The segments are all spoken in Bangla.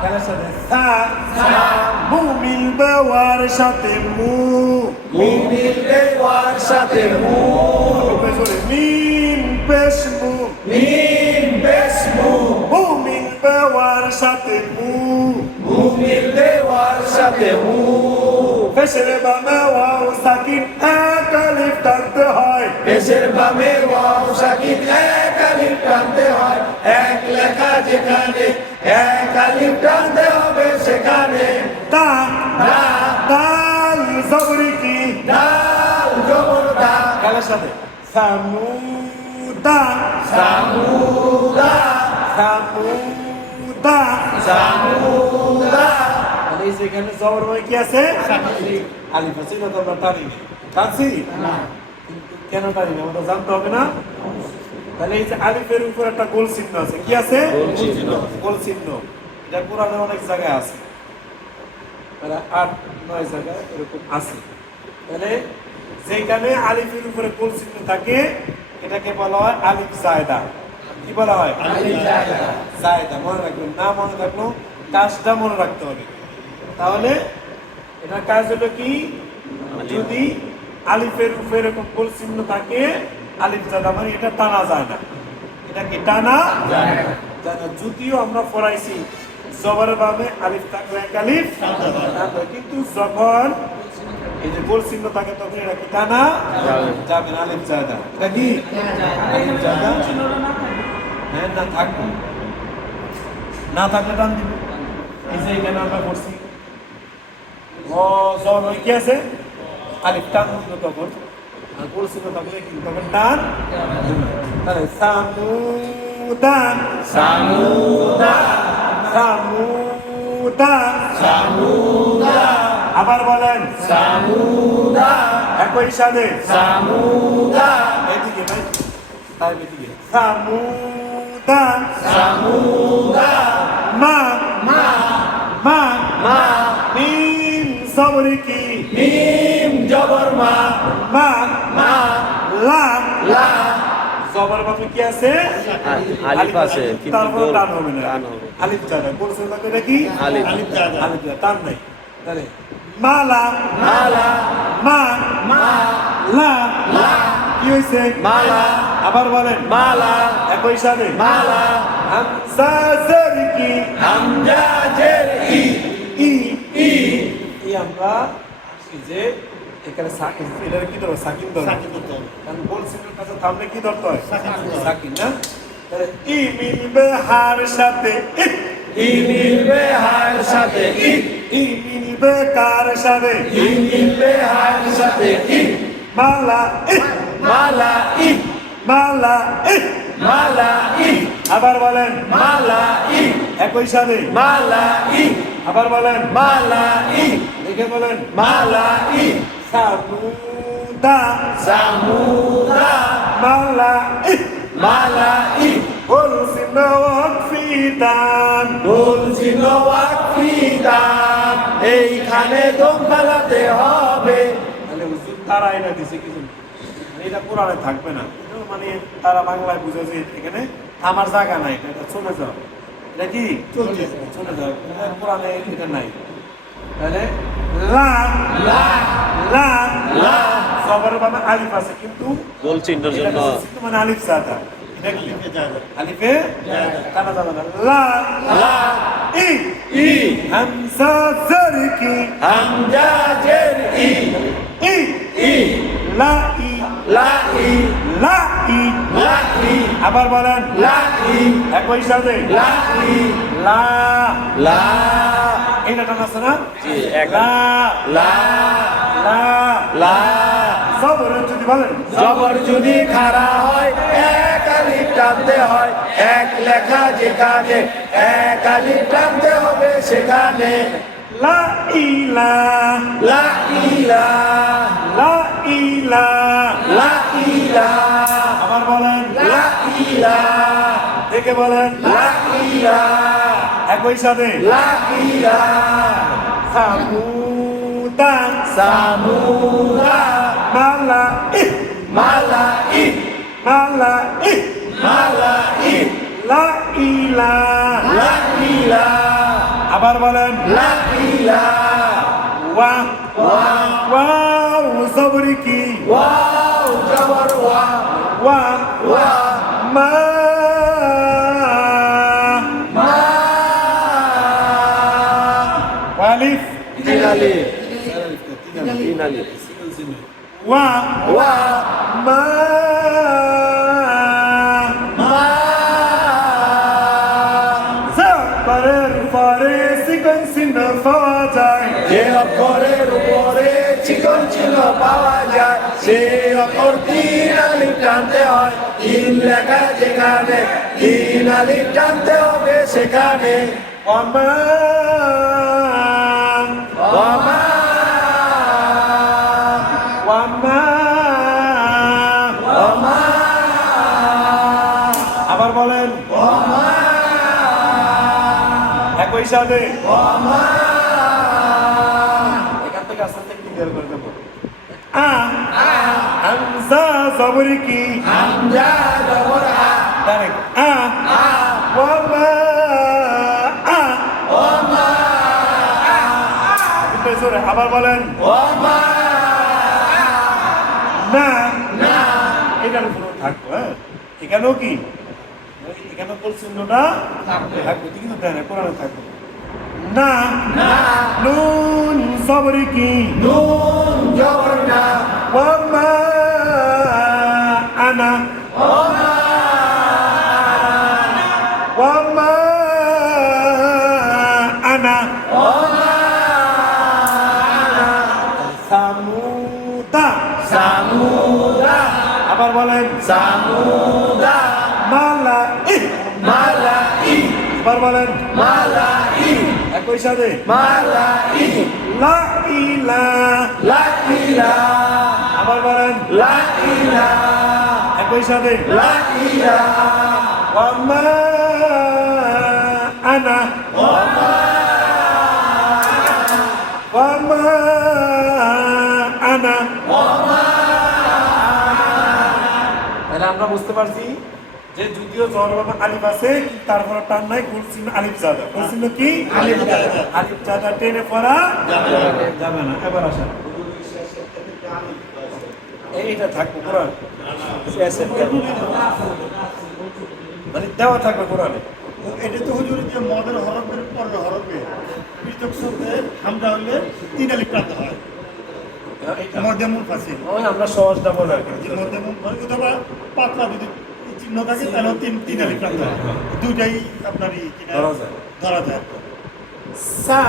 খেলার সাথে সা মু মিলবে ওয়ার সাথে মু মিলবে ওয়ার সাথে মু মিন পেশ মু মিন বেশ মু মু মিলবে ওয়ার সাথে মু মিলবে ওয়ার সাথে মু পেশের বামে ওয়াও সাকিন এক আলিফ টানতে হয় পেশের বামে ওয়াও সাকিন এক আলিফ টানতে হয় এক লেখা যেখানে এক আলিফ টানতে হবে সেখানে তা দা দাল জবরি কি দাল জবর দা খেলার সাথে সামুদা সামুদা সামুদা সামুদা তাহলে এই যে এখানে জবর মানে কি আছে আলিফ আছে না তো আমরা টানি নি টানছি কিন্তু কেন টানি না ওটা জানতে হবে না তাহলে এই যে আলিফের উপর একটা গোল চিহ্ন আছে কি আছে গোল চিহ্ন এটা কোরআনে অনেক জায়গায় আছে মানে 8-9 জায়গায় এরকম আছে তাহলে যেখানে আলিফের উপরে গোল চিহ্ন থাকে এটাকে বলা হয় আলিফ জায়দা কি বলা হয় আলিফ জায়দা জায়দা মনে রাখবেন না মনে রাখলো কাজটা মনে রাখতে হবে তাহলে এটার কাজ হলো কি যদি আলিফের উপরে এরকম গোল চিহ্ন থাকে আলিফ জায়দা মানে এটা টানা যায় না এটা কি টানা যায় না যদিও আমরা পড়াইছি জবরের বামে আলিফ থাকলে এক আলিফ কিন্তু যখন এই যে গোল চিহ্ন থাকে তখন এটা কি টানা যাবে না আলিফ জায়দা এটা কি আলিফ জায়দা হ্যাঁ না থাকবে না থাকলে টান দিব এই যে এখানে আমরা করছি ও জবর ওই কি আছে আলিফ টান দিব তখন আর গোল চিহ্ন থাকলে কি তখন টান তাহলে সামুদা সামুদা সামুদা সামুদা আবার বলেন সামুদা একই সাথে সামুদা এদিকে ভাই তাই এদিকে সামুদা সামুদা মা মা মা মা মিম সবরি কি মিম জবর মা মা মা লা লা জবর বামে কি আছে আলিফ আছে কিন্তু তারপর গোল টান হবে না টান হবে। আলিফ জায়গা কোন সে থাকে এটা কি আলিফ। আলিফ জায়গা টান নাই তাহলে মালা মালা মা মা লা লা কি হইছে মালা আবার বলেন মালা একই সাথে মালা হামজা জের কি হামজা জের ই ই ই এই আমরা এই যে এখানে সাকিন এটার কি ধরো সাকিন ধরো কারণ গোল চিহ্নের কাছে থামলে কি ধরতে হয় সাকিন না তাহলে ই মিলবে হার সাথে ই মিলবে হার সাথে ই ই মিলবে কার সাথে ই মিলবে হার সাথে ই মালা মালা ই মালা মালা ই আবার বলেন মালা ই একই সাথে মালা ই আবার বলেন মালা ই দেখে বলেন মালা ই সামুদা সামুদা মালা মালা ই গোল চিহ্ন ওয়াকফিদান বলছি ওয়াকফিদান এইখানে দম ফেলাতে হবে তাহলে হুজুর তারা এটা দিছে কিছু মানে এটা কোরআনে থাকবে না এটা মানে তারা বাংলায় বুঝে যে এখানে আমার জায়গা নাই এটা চলে যাও এটা কি চলে যাও এটা কোরআনে এটা নাই তাহলে লা লা লা লা সবার বামে আলিফ আছে কিন্তু গোল চিহ্নের এটা জন্য কিন্তু মানে আলিফ জাদা এটা কি আলিফে কানা যাবে না লা লা ই ই হামজা জের কি হামজা জের ই ই ই লা ই লা ই লা ই লা ই আবার বলেন লা ই একই সাথে লা ই লা লা এটা টান আছে না জি, এক। লা লা লা লা সবর যদি বলেন জবর যদি খাড়া হয় এক আলিফ টানতে হয় এক লেখা যেখানে এক আলিফ টানতে হবে সেখানে লা ইলা লা ইলা লা ইলা লা ইলা আবার বলেন লা ইলা দেখে বলেন লা ইলা একই সাথে লা ইলা সামুদা সামুদা মালা মালা ই মালা মালা ই লা ইলা লা ইলা আবার বলেন লা ইলা ওয়া ওয়া ওয়াও জবরি কি ওয়াও জবর ওয়া ওয়া ওয়া মা মা আলিফ তিন আলিফ তিন আলিফ ওয়া ওয়া মা মা জবরের পরে চিকন চিহ্ন পাওয়া যায় যে অক্ষরের উপরে চিকন চিহ্ন পাওয়া যায় সে অক্ষর তিন আলিফ টানতে হয় তিন লেখা যেখানে তিন আলিফ টানতে হবে সেখানে ওয়ামা ওয়ামা ওয়ামা ওয়ামা আবার বলেন ওয়ামা একই সাথে ওয়ামা এখান থেকে আস্তে আস্তে ক্লিয়ার করে দেবো হামজা জবর কি হামজা জবর আ ডাইরেক্ট ওয়ামা ওয়ামা একটু জোরে আবার বলেন ওয়ামা না না এটার উপরে থাকবো হ্যাঁ এখানেও কি এখানে বলছেন না থাকবো কিন্তু দেয় না কোরআনে থাকবো না না নুন জবর কি নুন জবর না ওয়ামা আনা ওয়ামা ওয়ামা আনা ওয়ামা সামুদা সামুদা আবার বলেন সামুদা মালা মালাই আবার বলেন মালাই একই সাথে মালাই লা ইলা লা ইলা আবার বলেন লা ইলা একই সাথে লা ইলা ওয়ামা আনা ওয়ামা ওয়ামা আনা ওয়ামা তাহলে আমরা বুঝতে পারছি যে যদিও জবর আলিফ আছে কিন্তু তারপরে টান নাই কুরসিন আলিফ জাদা কুরসিন কি আলিফ জাদা। আলিফ জাদা টেনে পড়া যাবে না এবার আসেন এইটা থাকবে কোরআন মানে দেওয়া থাকবে কোরআনে এটা তো হুজুর যে মদের হরফের পরের হরফে পৃথক শব্দে হামজা হলে তিন আলিফ প্রান্ত হয় এইটা মধ্যমূল ফাঁসি ওই আমরা সহজটা বলে আর কি যে মধ্যমূল অথবা পাতলা যদি চিহ্ন থাকে তাহলে তিন আলিফ প্রান্ত হয় দুইটাই আপনার কিনা ধরা যায়। ধরা যায় সা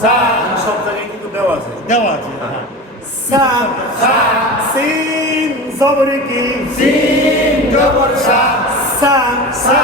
সা সব জায়গায় কিন্তু দেওয়া আছে দেওয়া আছে সা সা সিন জবর কি সিন জবর সা সা সা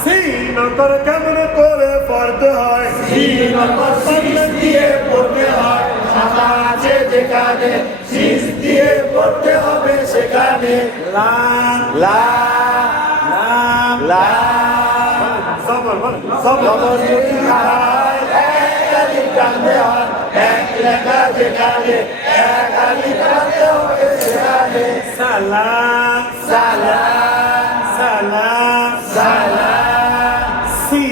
সিন অন্তর কেমন করে পড়তে হয় সিন অক্ষর শীষ দিয়ে পড়তে হয় শাখা আছে যেখানে শীষ দিয়ে পড়তে হবে সেখানে লা লা লাম লা জবর বল জবর জবর যদি খায় এক আলিফ টানতে হয় এক লেখা যেখানে এক আলিফ টানতে হবে সেখানে সালাম সালাম সালাম সালাম সি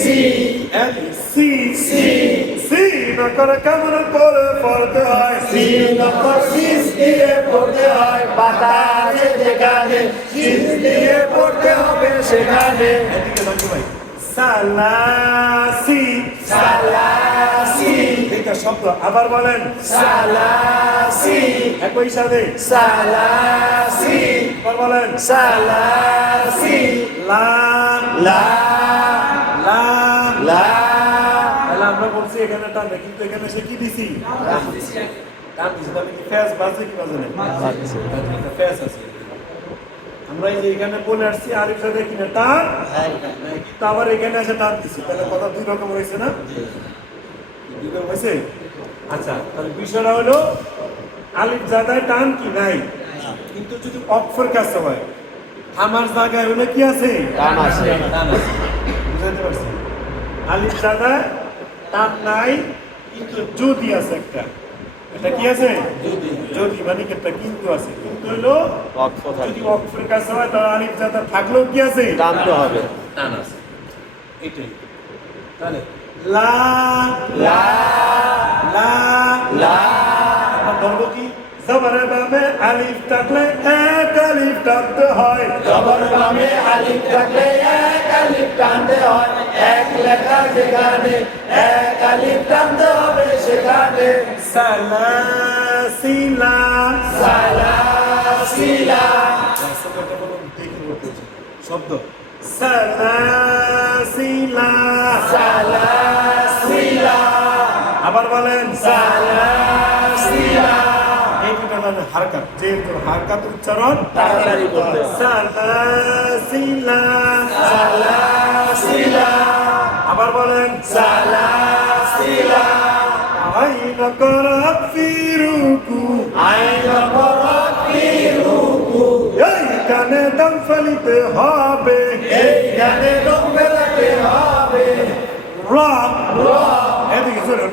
সি সি সি সিন অন্তর কেমন করে পড়তে হয় সিন অক্ষর শীষ দিয়ে পড়তে হয় পাতা আছে যেখানে শীষ দিয়ে পড়তে হবে সেখানে এদিকে লক্ষ্য ভাই সালাসি সালাসি এটা শব্দ আবার বলেন সালাসি একই সাথে সালাসি আবার বলেন সালাসি লাম লা লাম লা তাহলে আমরা বলছি এখানে টানবে কিন্তু এখানে সে কি দিছি টান দিছি তাহলে কি ফ্যাস বাজে কি বাজে না ফ্যাস আছে আমরা এই যে এখানে বলে আসছি আরিফ সাথে কিনা টান কিন্তু আবার এখানে এসে টান দিছি তাহলে কথা দুই রকম হয়েছে না দুই রকম হয়েছে আচ্ছা তাহলে বিষয়টা হলো আলিফ জায়গায় টান কি নাই কিন্তু যদি অক্ষর কাছে হয় আমার জায়গায় হলে কি আছে টান আছে। টান আছে বুঝাতে পারছি আলিফ জায়গায় টান নাই কিন্তু যদি আছে একটা এটা কি আছে যদি মানে কি একটা কিন্তু আছে কিন্তু হলো ওয়াকফ যদি থাকবে অক্ষরের কাছে হয় তাহলে আলিফ জাদা থাকলেও কি আছে টানতে হবে টান আছে এটাই তাহলে লা লা লা লা আমার ধর্ম কি জবরে বামে আলিফ থাকলে এক আলিফ টানতে হয় জবর বামে আলিফ থাকলে এক আলিফ টানতে হয় এক লেখা যেখানে এক আলিফ টানতে হবে সেখানে সালাসিলা সালাসিলা শব্দ সালাসিলা সালাসিলা আবার বলেন সালাসিলা এই দুটো মানে হারকাত যেহেতু হারকাত উচ্চারণ তাড়াতাড়ি করতে হয়। সালাসিলা সালাসিলা আবার বলেন সালাসিলা আইন করত ফিরুকু আইন বরক ফিরুকু এইখানে দম ফেলিতে হবে এইখানে রং বেলাতে হবে র র এদিকে চলে র